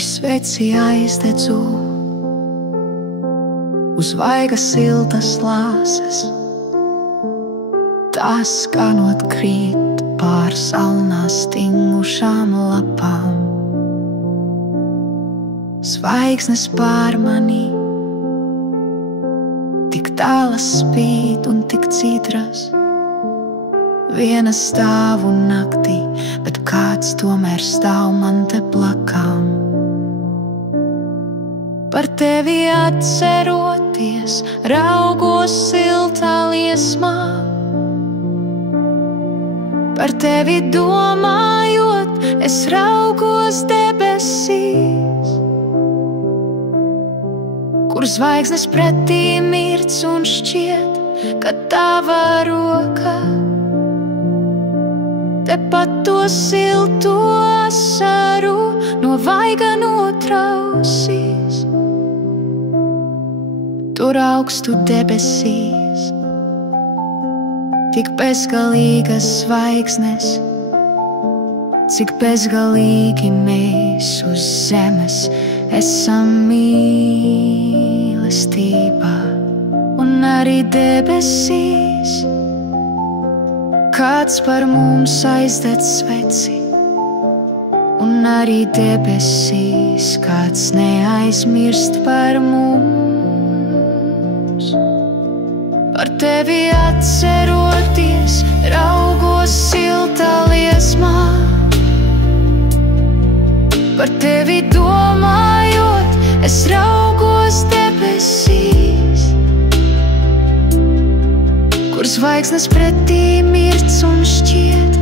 Es sveci aizdedzu uz vaigas siltas lāses, tās skanot krīt pār salnās stingušām lapām. Zvaigznes pār mani tik tālas spīd un tik citras, viena stāvu naktī, bet kāds tomēr stāv man te blakām. Par tevi atceroties, raugos siltā liesmā, par tevi domājot, es raugos debesīs, kur zvaigznes pretī mirc un šķiet, ka tava roka tepat to silto asaru no vaiga notrausīs. Tur augstu debesīs, tik bezgalīgas zvaigznes, cik bezgalīgi mēs uz zemes esam mīlestībā. Un arī debesīs kāds par mums aizdedz sveci, un arī debesīs kāds neaizmirst par mums. Par tevi atceroties, raugos siltā liesmā, par tevi domājot, es raugos debesīs, kur zvaigznes pretī mirc un šķiet,